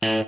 Hey,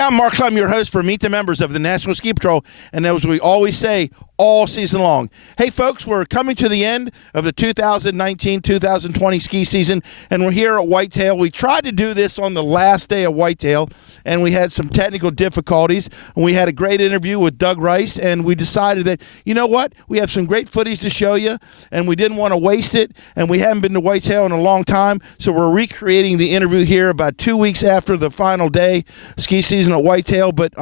I'm Mark. I'm your host for Meet the Members of the National Ski Patrol, and as we always say, all season long. Hey, folks, we're coming to the end of the 2019-2020 ski season, and we're here at Whitetail. We tried to do this on the last day of Whitetail, and we had some technical difficulties. And we had a great interview with Doug Rice, and we decided that, you know what, we have some great footage to show you, and we didn't want to waste it, and we haven't been to Whitetail in a long time, so we're recreating the interview here about 2 weeks after the final day ski season at Whitetail. But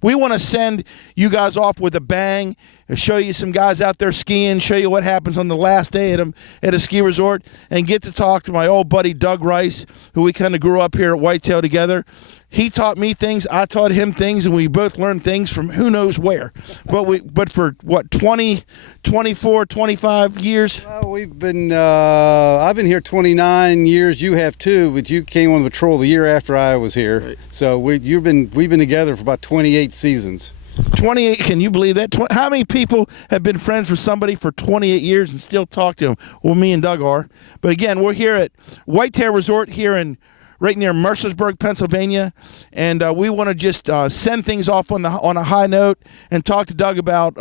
we want to send you guys off with a bang, show you some guys out there skiing, show you what happens on the last day at a ski resort, and get to talk to my old buddy Doug Rice, who we kind of grew up here at Whitetail together. He taught me things, I taught him things, and we both learned things from who knows where. But for what, 20, 24, 25 years? Well, we've been I've been here 29 years. You have too, but you came on patrol the year after I was here. Right. So we've been together for about 28 seasons. 28, can you believe that? How many people have been friends with somebody for 28 years and still talk to them? Well, me and Doug are. But again, we're here at Whitetail Resort here right near Mercersburg, Pennsylvania, and we want to just send things off on a high note and talk to Doug about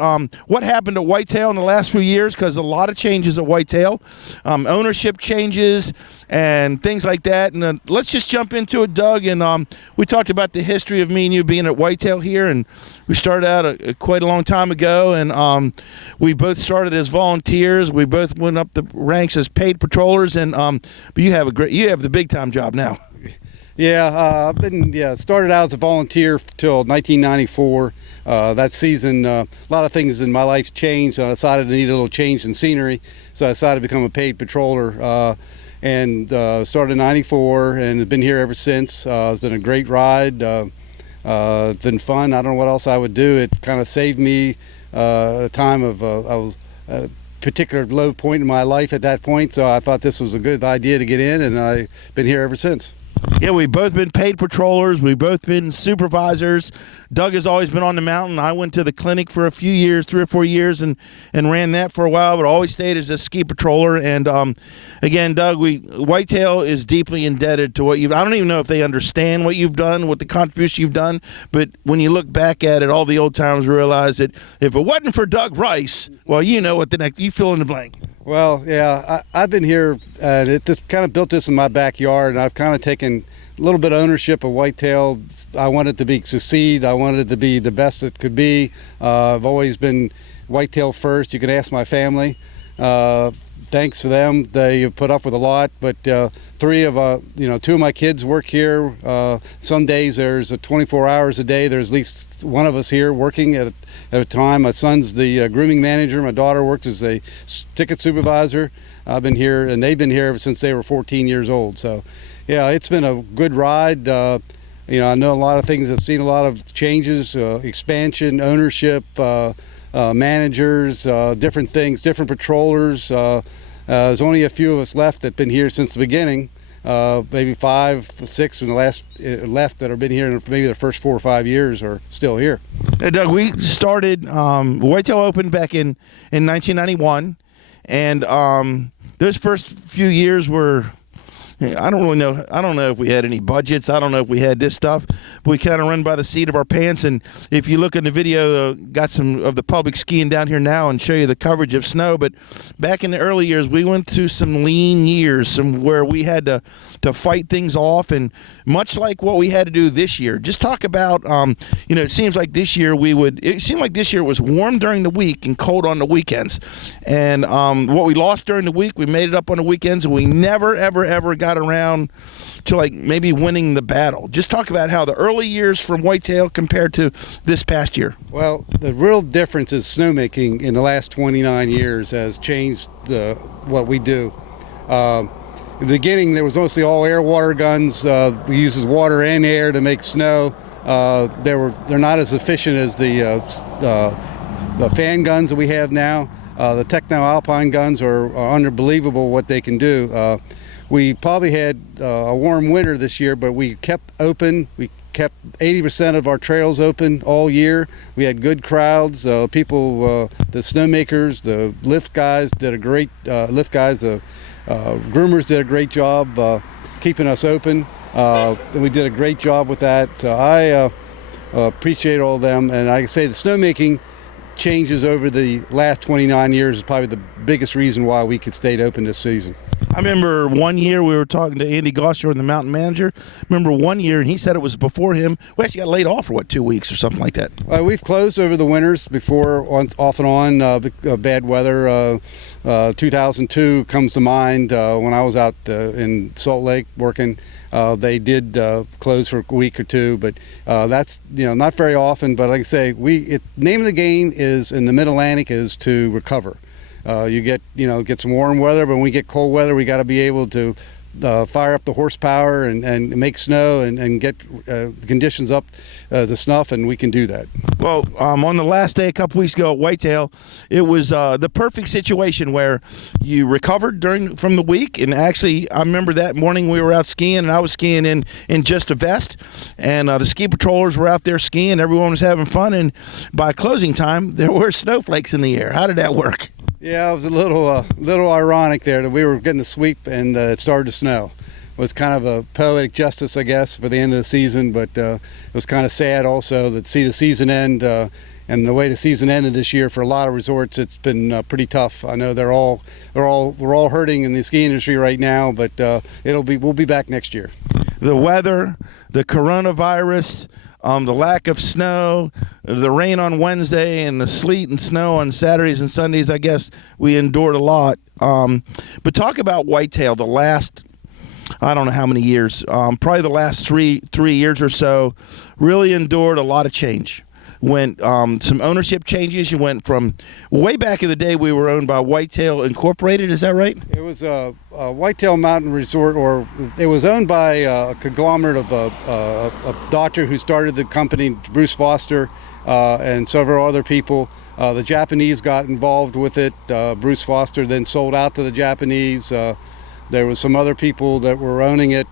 what happened to Whitetail in the last few years, because a lot of changes at Whitetail, ownership changes and things like that. And let's just jump into it, Doug. And we talked about the history of me and you being at Whitetail here, and we started out quite a long time ago, and we both started as volunteers. We both went up the ranks as paid patrollers, and but you have the big time job now. Yeah, started out as a volunteer till 1994. That season, a lot of things in my life changed. I decided to need a little change in scenery, so I decided to become a paid patroller. And started in 94 and have been here ever since. It's been a great ride. It's been fun. I don't know what else I would do. It kind of saved me a time of a particular low point in my life at that point, so I thought this was a good idea to get in, and I've been here ever since. Yeah, we've both been paid patrollers. We've both been supervisors. Doug has always been on the mountain. I went to the clinic for a few years, 3 or 4 years, and ran that for a while, but always stayed as a ski patroller. And again, Doug, Whitetail is deeply indebted to what you've. I don't even know if they understand what you've done, what the contribution you've done, but when you look back at it, all the old timers realize that if it wasn't for Doug Rice, well, you know what you fill in the blank. Well, yeah, I've been here, and it just kind of built this in my backyard, and I've kind of taken a little bit of ownership of Whitetail. I want it to succeed. I wanted it to be the best it could be. I've always been Whitetail first. You can ask my family. Thanks to them, they put up with a lot. But 2 of my kids work here. Some days there's 24 hours a day. There's at least one of us here working at a time. My son's the grooming manager. My daughter works as a ticket supervisor. I've been here, and they've been here ever since they were 14 years old. So, yeah, it's been a good ride. I know a lot of things. I've seen a lot of changes, expansion, ownership, managers, different things, different patrollers. There's only a few of us left that've been here since the beginning. Maybe 5, 6 from the last left that have been here, and maybe the first 4 or 5 years are still here. Hey, Doug, we started Whitetail opened back in 1991, and those first few years were, I don't really know. I don't know if we had any budgets. I don't know if we had this stuff. But we kind of run by the seat of our pants. And if you look in the video, got some of the public skiing down here now and show you the coverage of snow. But back in the early years, we went through some lean years, where we had to fight things off. And much like what we had to do this year, just talk about, it seems like this year it was warm during the week and cold on the weekends. And what we lost during the week, we made it up on the weekends, and we never, ever, ever got around to like maybe winning the battle. Just talk about how the early years from Whitetail compared to this past year. Well, the real difference is snowmaking in the last 29 years has changed what we do. In the beginning, there was mostly all air water guns. We used water and air to make snow. They're not as efficient as the fan guns that we have now. The Techno Alpine guns are unbelievable what they can do. We probably had a warm winter this year, but we kept open. We kept 80% of our trails open all year. We had good crowds. People, the snowmakers, the lift guys did a great the groomers did a great job keeping us open. We did a great job with that. So I appreciate all of them. And I can say the snowmaking changes over the last 29 years is probably the biggest reason why we could stay open this season. I remember one year we were talking to Andy Gosser, the mountain manager. Remember one year, and he said it was before him. We actually got laid off for, 2 weeks or something like that? We've closed over the winters before, off and on, bad weather. 2002 comes to mind when I was out in Salt Lake working. They did close for a week or two, but that's not very often. But like I say, name of the game is in the Mid-Atlantic is to recover. You get some warm weather, but when we get cold weather, we got to be able to fire up the horsepower and make snow and get conditions up to snuff, and we can do that. Well, on the last day a couple weeks ago at Whitetail, it was the perfect situation where you recovered from the week, and actually I remember that morning we were out skiing, and I was skiing in just a vest, and the ski patrollers were out there skiing. Everyone was having fun, and by closing time there were snowflakes in the air. How did that work? Yeah, it was a little ironic there that we were getting the sweep and it started to snow. It was kind of a poetic justice, I guess, for the end of the season, but it was kind of sad also to see the season end. And the way the season ended this year for a lot of resorts, it's been pretty tough. I know we're all hurting in the ski industry right now, but we'll be back next year. The weather, the coronavirus, the lack of snow, the rain on Wednesday, and the sleet and snow on Saturdays and Sundays, I guess we endured a lot. But talk about Whitetail, the last, I don't know how many years, probably the last three years or so, really endured a lot of change. Went some ownership changes. You went from way back in the day we were owned by Whitetail Incorporated. Is that right? It was a Whitetail Mountain Resort, or it was owned by a conglomerate of a doctor who started the company, Bruce Foster, and several other people. The Japanese got involved with it. Bruce Foster then sold out to the Japanese. There was some other people that were owning it.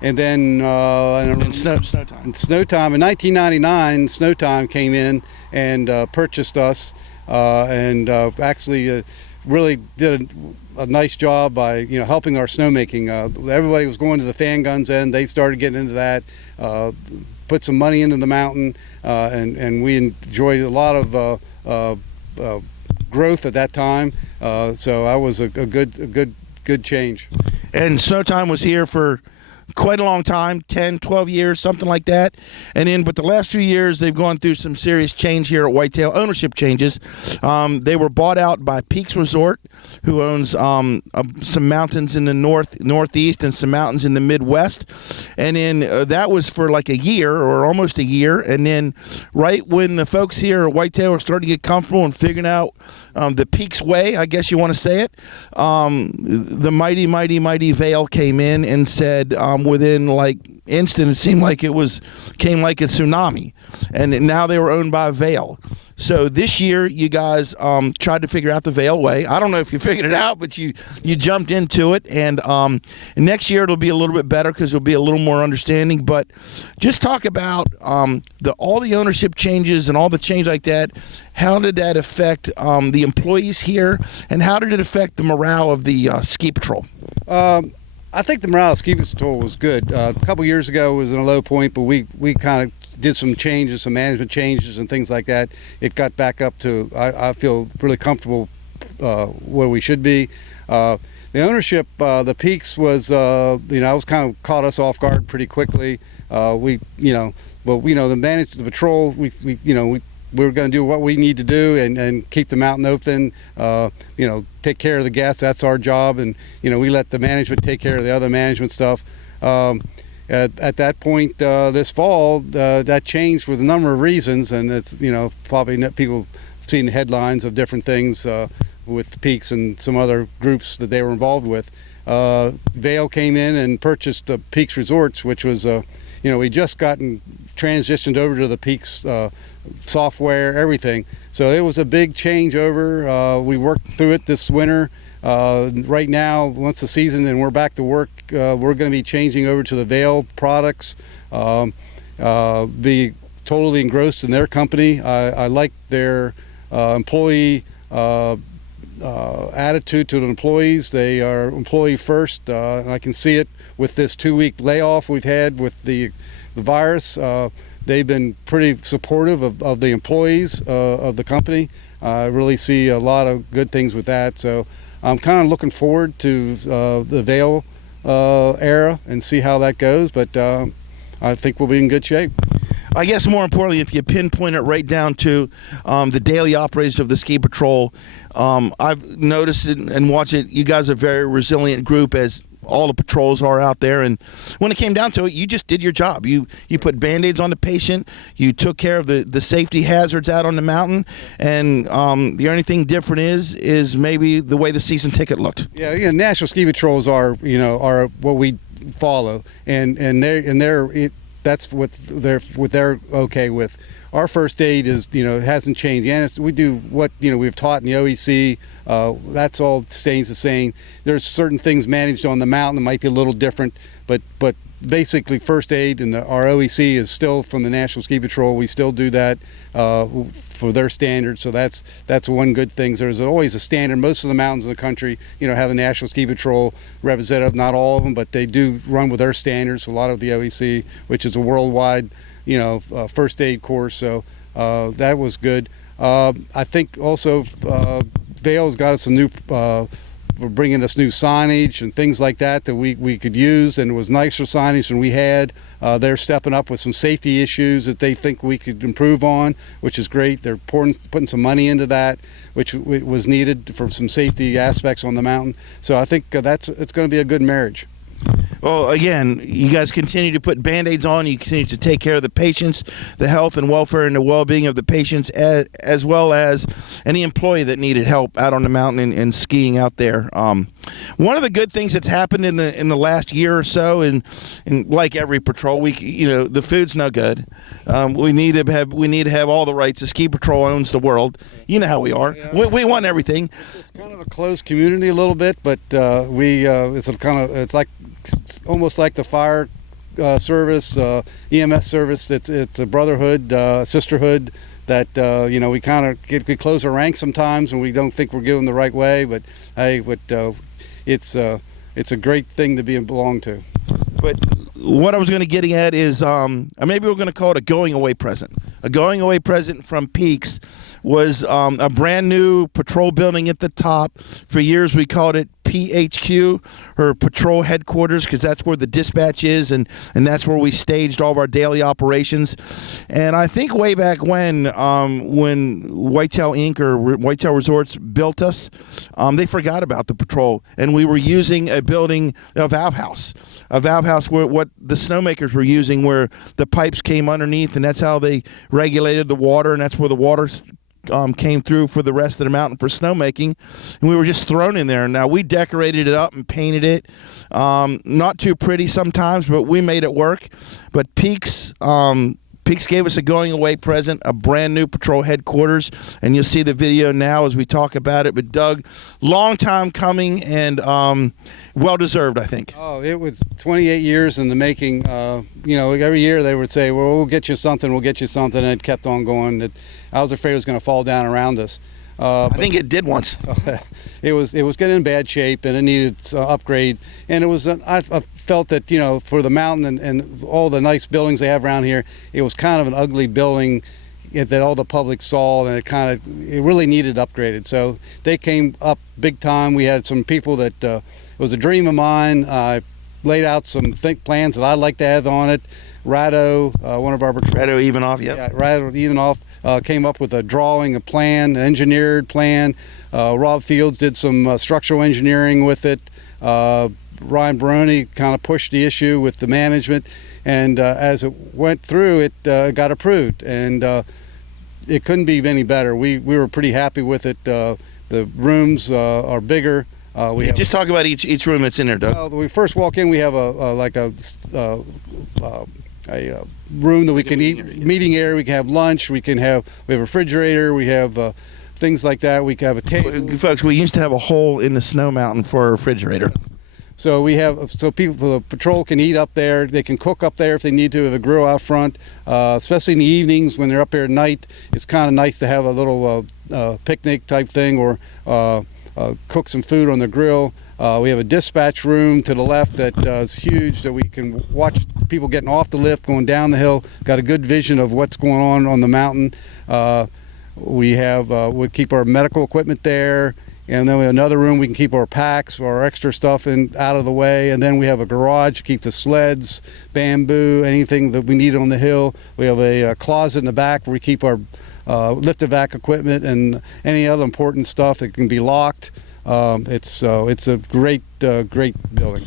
And then Snowtime. Snowtime in 1999, Snowtime came in and purchased us, and actually really did a nice job by helping our snowmaking. Everybody was going to the fan guns end. They started getting into that, put some money into the mountain, and we enjoyed a lot of growth at that time. So that was a good change. And Snowtime was here for quite a long time, 10, 12 years, something like that. But the last few years, they've gone through some serious change here at Whitetail, ownership changes. They were bought out by Peaks Resort, who owns some mountains in the northeast and some mountains in the Midwest. And then that was for like a year or almost a year. And then right when the folks here at Whitetail were starting to get comfortable and figuring out the Peaks way, I guess you want to say it, the mighty Vail came in and said within like instant, it seemed like came like a tsunami, and now they were owned by Vail. So this year you guys tried to figure out the Vail way. I don't know if you figured it out, but you jumped into it, and next year it'll be a little bit better because there'll be a little more understanding. But just talk about all the ownership changes and all the change like that. How did that affect the employees here, and how did it affect the morale of the ski patrol? I think the morale of ski patrol was good. A couple years ago it was in a low point, but we kind of did some changes, some management changes and things like that. It got back up to, I feel really comfortable where we should be. The ownership, the Peaks was, was kind of caught us off guard pretty quickly. The patrol, we were going to do what we need to do and keep the mountain open, take care of the guests. That's our job. And, we let the management take care of the other management stuff. At that point this fall, that changed for a number of reasons. And it's, probably people have seen headlines of different things with the Peaks and some other groups that they were involved with. Vail came in and purchased the Peaks Resorts, which was, we just gotten transitioned over to the Peaks software, everything. So it was a big changeover. We worked through it this winter. Right now, once the season and we're back to work, we're going to be changing over to the Vail products. be totally engrossed in their company. I like their employee attitude to the employees. They are employee first, and I can see it with this 2-week layoff we've had with the virus. They've been pretty supportive of the employees of the company. I really see a lot of good things with that. So I'm kind of looking forward to the Vail era and see how that goes. But I think we'll be in good shape. I guess more importantly, if you pinpoint it right down to the daily operations of the Ski Patrol, I've noticed it and watched it. You guys are a very resilient group, as all the patrols are out there. And when it came down to it, you just did your job. You put Band-Aids on the patient. You took care of the safety hazards out on the mountain. And the only thing different is maybe the way the season ticket looked. Yeah, National Ski Patrols are what we follow, and that's what they're okay with. Our first aid is, hasn't changed. And we do what, we've taught in the OEC. That's all stays the same. There's certain things managed on the mountain that might be a little different, but basically first aid and our OEC is still from the National Ski Patrol. We still do that for their standards. So that's one good thing. There's always a standard. Most of the mountains in the country, have the National Ski Patrol representative. Not all of them, but they do run with their standards. A lot of the OEC, which is a worldwide first aid course. So that was good. I think also Vail's got us we're bringing us new signage and things like that we could use, and it was nicer signage than we had. They're stepping up with some safety issues that they think we could improve on, which is great. They're putting some money into that, which was needed for some safety aspects on the mountain. So I think it's going to be a good marriage. Well, again, you guys continue to put Band-Aids on. You continue to take care of the patients, the health and welfare and the well-being of the patients, as well as any employee that needed help out on the mountain and skiing out there. One of the good things that's happened in the last year or so, and like every patrol week, the food's no good. We need to have all the rights. The Ski Patrol owns the world. You know how we are. Yeah. We want everything. It's kind of a closed community a little bit, but it's like almost like the fire service, EMS service. It's a brotherhood, sisterhood. That we kind of we close our ranks sometimes when we don't think we're going the right way. But hey, it's a great thing to belong to. But what I was going to get at is maybe we're going to call it a going away present. A going away present from Peaks was a brand new patrol building at the top. For years we called it PHQ, or Patrol Headquarters, because that's where the dispatch is, and that's where we staged all of our daily operations. And I think way back when Whitetail Inc. or Whitetail Resorts built us, they forgot about the patrol, and we were using a building, a valve house where what the snowmakers were using, where the pipes came underneath, and that's how they regulated the water, and that's where the water came through for the rest of the mountain for snowmaking, and we were just thrown in there. Now we decorated it up and painted it, not too pretty sometimes, but we made it work. But Peaks gave us a going away present, a brand new patrol headquarters, and you'll see the video now as we talk about it. But Doug, long time coming, and well deserved, I think. Oh, it was 28 years in the making. Every year they would say, well, we'll get you something, and it kept on going. I was afraid it was going to fall down around us. I think it did once. It was getting in bad shape, and it needed upgrade. And it was I felt that for the mountain and all the nice buildings they have around here, it was kind of an ugly building that all the public saw, and it really needed upgraded. So they came up big time. We had some people that it was a dream of mine. I laid out some plans that I'd like to have on it. Rado, one of our Rado Ivanoff, yeah, Rado Ivanoff. Came up with a drawing, a plan, an engineered plan. Rob Fields did some structural engineering with it. Ryan Baroni kind of pushed the issue with the management, and as it went through, it got approved, and it couldn't be any better. We were pretty happy with it. The rooms are bigger. Just talk about each room that's in there, Doug. When we first walk in, we have a room that we can eat, meeting area. We can have lunch. We have a refrigerator. We have things like that. We can have a table. Folks, we used to have a hole in the snow mountain for a refrigerator. So we have people, the patrol can eat up there. They can cook up there if they need to. We have a grill out front, especially in the evenings when they're up there at night. It's kind of nice to have a little picnic type thing, or cook some food on the grill. We have a dispatch room to the left that is huge, that we can watch people getting off the lift, going down the hill. Got a good vision of what's going on the mountain. We keep our medical equipment there. And then we have another room we can keep our packs, our extra stuff out of the way. And then we have a garage to keep the sleds, bamboo, anything that we need on the hill. We have a closet in the back where we keep our lift evac equipment and any other important stuff that can be locked. It's a great building.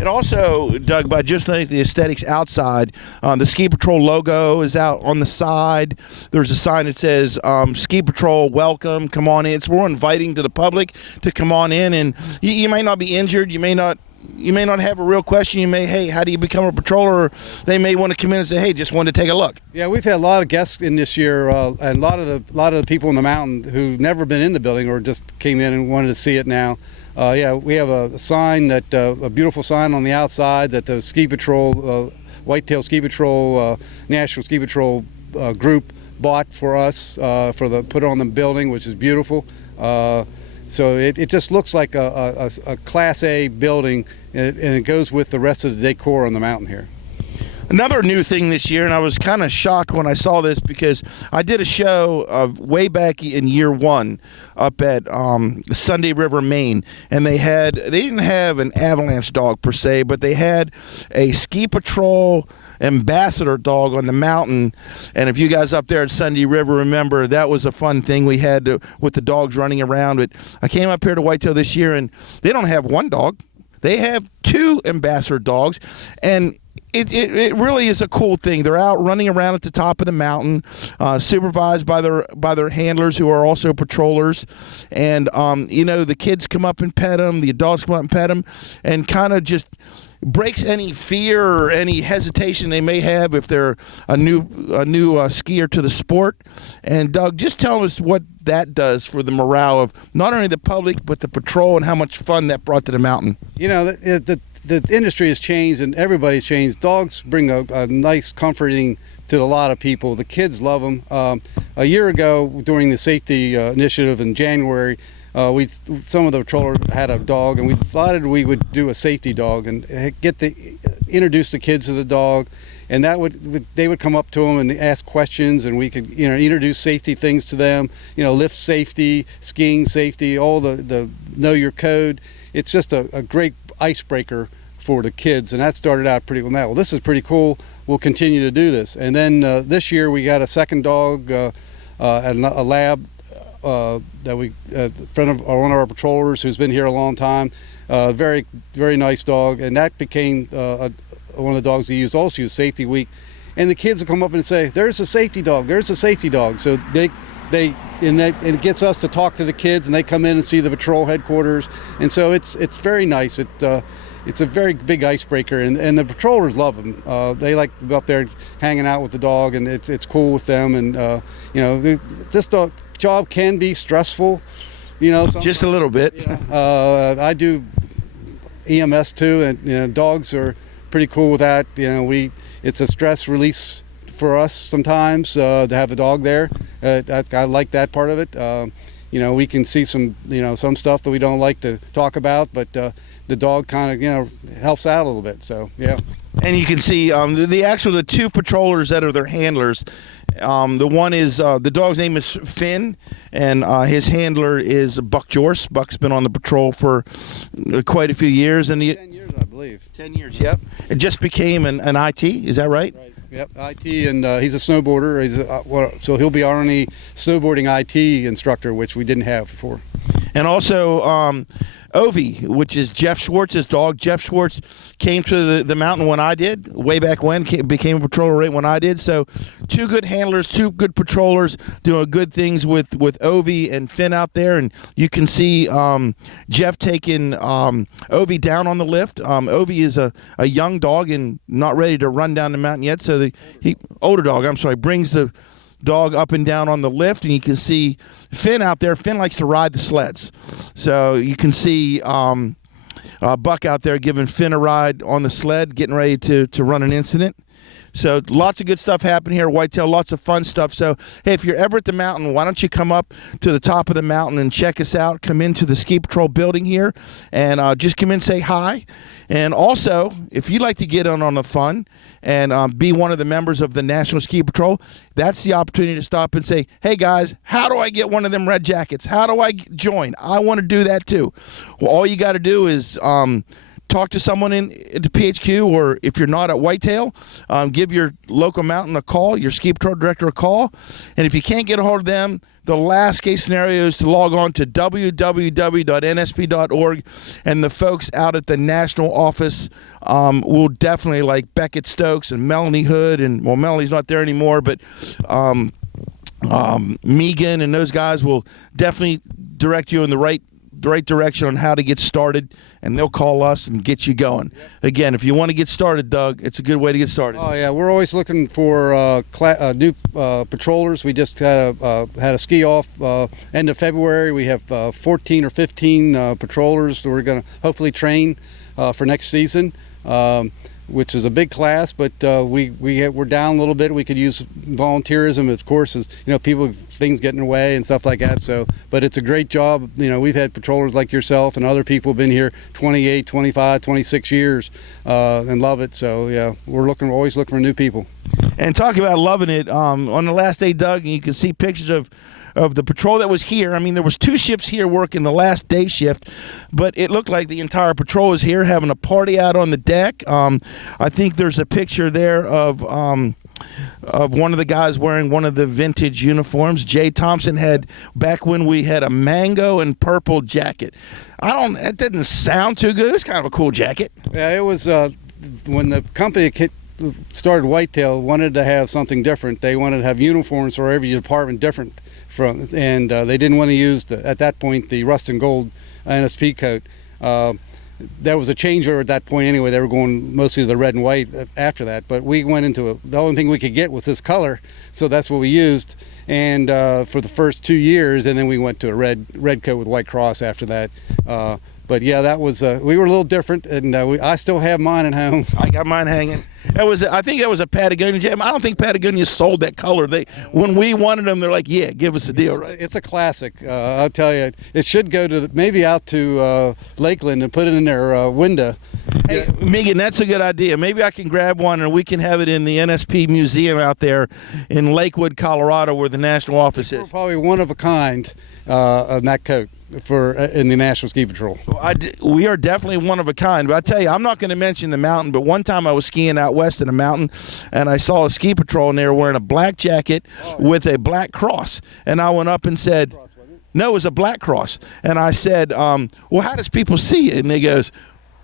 And also, Doug, by just looking at the aesthetics outside, the Ski Patrol logo is out on the side. There's a sign that says Ski Patrol welcome, come on in. So we're inviting to the public to come on in, and you may not be injured, you may not have a real question. You may, hey, how do you become a patroller? Or they may want to come in and say, hey, just wanted to take a look. Yeah, we've had a lot of guests in this year, and a lot of the people in the mountain who've never been in the building or just came in and wanted to see it now. We have a sign a beautiful sign on the outside that the Ski Patrol, Whitetail Ski Patrol, National Ski Patrol group bought for us put on the building, which is beautiful. So it just looks like a Class A building, and it goes with the rest of the decor on the mountain here. Another new thing this year, and I was kind of shocked when I saw this because I did a show way back in year one up at Sunday River, Maine, and they didn't have an avalanche dog per se, but they had a Ski Patrol ambassador dog on the mountain. And if you guys up there at Sunday River remember, that was a fun thing we had with the dogs running around. But I came up here to Whitetail this year, and they don't have one dog. They have two ambassador dogs, and it really is a cool thing. They're out running around at the top of the mountain, supervised by their handlers who are also patrollers. And the kids come up and pet them, the adults come up and pet them, and kind of just breaks any fear or any hesitation they may have if they're a new skier to the sport. And Doug, just tell us what that does for the morale of not only the public but the patrol, and how much fun that brought to the mountain. The industry has changed and everybody's changed. Dogs bring a nice comforting to a lot of people. The kids love them. A year ago, during the safety initiative in January, some of the patrollers had a dog, and we thought we would do a safety dog and introduce the kids to the dog, and they would come up to them and ask questions, and we could introduce safety things to them. Lift safety, skiing safety, all the know your code. It's just a great icebreaker for the kids, and that started out pretty well. Well, this is pretty cool. We'll continue to do this. And then this year we got a second dog at a lab that one of our patrollers who's been here a long time. Very, very nice dog, and that became one of the dogs we used also safety week. And the kids will come up and say, "There's a safety dog. There's a safety dog." So and it gets us to talk to the kids, and they come in and see the patrol headquarters, and so it's very nice. It's a very big icebreaker, and the patrollers love them. They like to be up there hanging out with the dog, and it's cool with them. And this dog job can be stressful, just a little bit. I do EMS too, and dogs are pretty cool with that. It's a stress release for us sometimes to have a dog there. I like that part of it. We can see some stuff that we don't like to talk about, but the dog kind of helps out a little bit. So yeah. And you can see the two patrollers that are their handlers. The one is the dog's name is Finn, and his handler is Buck Jorce. Buck's been on the patrol for quite a few years, and 10 years, I believe. 10 years, yep. It just became an IT. Is that right? Right. Yep, IT, and he's a snowboarder. So he'll be our only snowboarding IT instructor, which we didn't have before. And also Ovi, which is Jeff Schwartz's dog. Jeff Schwartz came to the mountain when I did, way back when, became a patroller right when I did. So two good handlers, two good patrollers doing good things with Ovi and Finn out there. And you can see Jeff taking Ovi down on the lift. Ovi is a young dog and not ready to run down the mountain yet. So older dog, brings the dog up and down on the lift, and you can see Finn out there. Finn likes to ride the sleds, so you can see Buck out there giving Finn a ride on the sled, getting ready to run an incident. So lots of good stuff happening here at Whitetail, lots of fun stuff. So, hey, if you're ever at the mountain, why don't you come up to the top of the mountain and check us out. Come into the Ski Patrol building here and just come in and say hi. And also, if you'd like to get in on the fun and be one of the members of the National Ski Patrol, that's the opportunity to stop and say, hey, guys, how do I get one of them red jackets? How do I join? I want to do that too. Well, all you got to do is talk to someone in the PHQ, or if you're not at Whitetail, give your local mountain a call, your ski patrol director a call. And if you can't get a hold of them, the last case scenario is to log on to www.nsp.org, and the folks out at the national office will definitely, like Beckett Stokes and Melanie Hood, and well, Melanie's not there anymore, but Megan and those guys will definitely direct you in the right direction on how to get started, and they'll call us and get you going. Yep. Again, if you want to get started, Doug, it's a good way to get started. Oh yeah, we're always looking for new patrollers. We just had a ski off end of February. We have 14 or 15 patrollers that we're going to hopefully train for next season, which is a big class, but we're down a little bit. We could use volunteerism, of course, as things get in the way and stuff like that. So, but it's a great job. We've had patrollers like yourself and other people have been here 28, 25, 26 years and love it. So yeah, we're always looking for new people. And talking about loving it, on the last day, Doug, you can see pictures of the patrol that was here. I mean, there was 2 shifts here working the last day shift, but it looked like the entire patrol was here having a party out on the deck. I think there's a picture there of one of the guys wearing one of the vintage uniforms. Jay Thompson had, back when we had a mango and purple jacket. That didn't sound too good. It's kind of a cool jacket. Yeah, it was when the company started Whitetail, wanted to have something different. They wanted to have uniforms for every department different. And they didn't want to use, at that point, the rust and gold NSP coat. There was a changeover at that point anyway. They were going mostly to the red and white after that. But we went into the only thing we could get was this color, so that's what we used. And for the first 2 years, and then we went to a red coat with white cross after that. But yeah, that was we were a little different, and I still have mine at home. I got mine hanging. I think that was a Patagonia jam. I don't think Patagonia sold that color. When we wanted them, they're like, yeah, give us a deal, right? It's a classic. I'll tell you, it should go to maybe out to Lakeland and put it in their window. Hey, Megan, that's a good idea. Maybe I can grab one and we can have it in the NSP museum out there in Lakewood, Colorado, where the national office is. We're probably one of a kind on that coat in the National Ski Patrol. We are definitely one of a kind, but I tell you, I'm not going to mention the mountain, but one time I was skiing out west in a mountain and I saw a ski patrol and they were wearing a black jacket with a black cross, and I went up and said, no, it was a black cross, and I said, well, how does people see it? And he goes,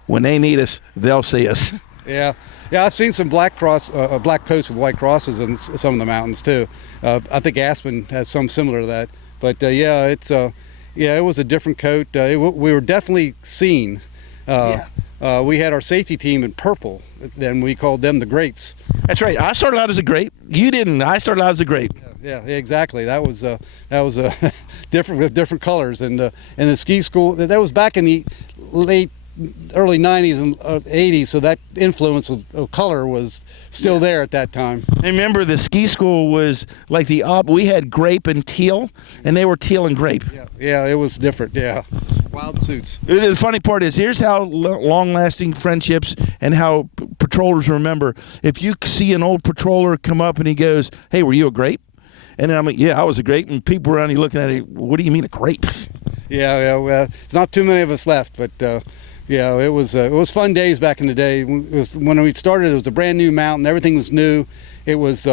when they need us, they'll see us. Yeah, I've seen some black coats with white crosses in some of the mountains too. I think Aspen has some similar to that, but yeah, it's it was a different coat. We were definitely seen. We had our safety team in purple, then we called them the grapes. That's right. I started out as a grape. You didn't. I started out as a grape. Yeah, exactly. That was different with different colors, and the ski school that was back in the early 90s and 80s, so that influence of color was still there at that time. I remember the ski school was like we had grape and teal, and they were teal and grape. Yeah, it was different. Yeah, wild suits. The funny part is, here's how long-lasting friendships and how patrollers remember. If you see an old patroller come up and he goes, hey, were you a grape? And then I'm like, yeah, I was a grape. And people around you looking at it, what do you mean a grape? Yeah, well, not too many of us left, but yeah, it was fun days back in the day. When we started, it was a brand new mountain. Everything was new. It was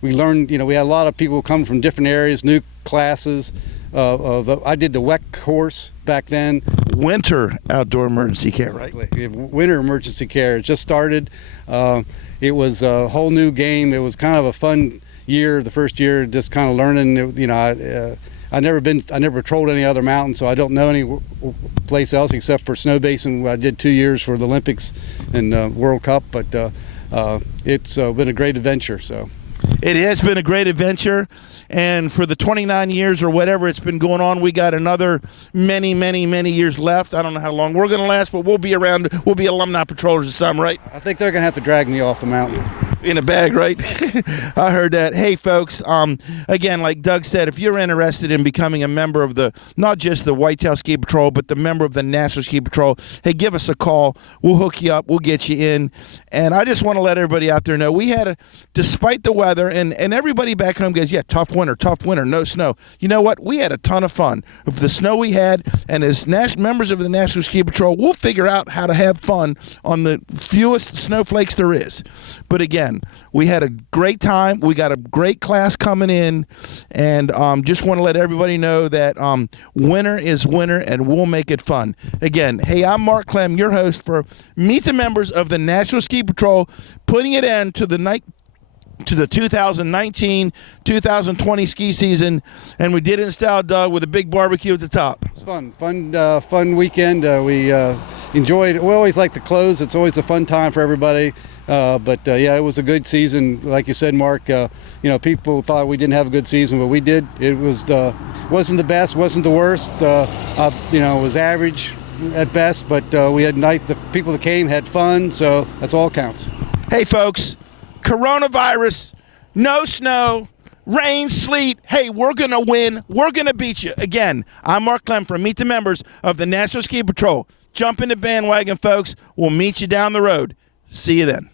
we learned. We had a lot of people coming from different areas, new classes. I did the WEC course back then. Winter outdoor emergency care, right? Winter emergency care. It just started. It was a whole new game. It was kind of a fun year. The first year, just kind of learning. I never patrolled any other mountain, so I don't know any place else except for Snow Basin. I did 2 years for the Olympics and World Cup, but it's been a great adventure. So, It has been a great adventure, and for the 29 years or whatever it's been going on, we got another many, many, many years left. I don't know how long we're going to last, but we'll be around. We'll be alumni patrollers or something, right? I think they're going to have to drag me off the mountain. In a bag, right? I heard that. Hey, folks, again, like Doug said, if you're interested in becoming a member of not just the Whitetail Ski Patrol, but the member of the National Ski Patrol, hey, give us a call. We'll hook you up. We'll get you in. And I just want to let everybody out there know we had despite the weather, and everybody back home goes, yeah, tough winter, no snow. You know what? We had a ton of fun with the snow we had, and as members of the National Ski Patrol, we'll figure out how to have fun on the fewest snowflakes there is. But again, we had a great time. We got a great class coming in, and just want to let everybody know that winter is winter, and we'll make it fun. Again, hey, I'm Mark Clem, your host for Meet the Members of the National Ski Patrol, putting it in to the 2019-2020 ski season, and we did it in style, Doug, with a big barbecue at the top. It's fun weekend. We enjoyed it. We always like to close. It's always a fun time for everybody. But yeah, it was a good season. Like you said, Mark, people thought we didn't have a good season, but we did. It wasn't the best, wasn't the worst. It was average at best, but we had the people that came had fun, so that's all counts. Hey, folks, coronavirus, no snow, rain, sleet. Hey, we're going to win. We're going to beat you. Again, I'm Mark Clem from Meet the Members of the National Ski Patrol. Jump in the bandwagon, folks. We'll meet you down the road. See you then.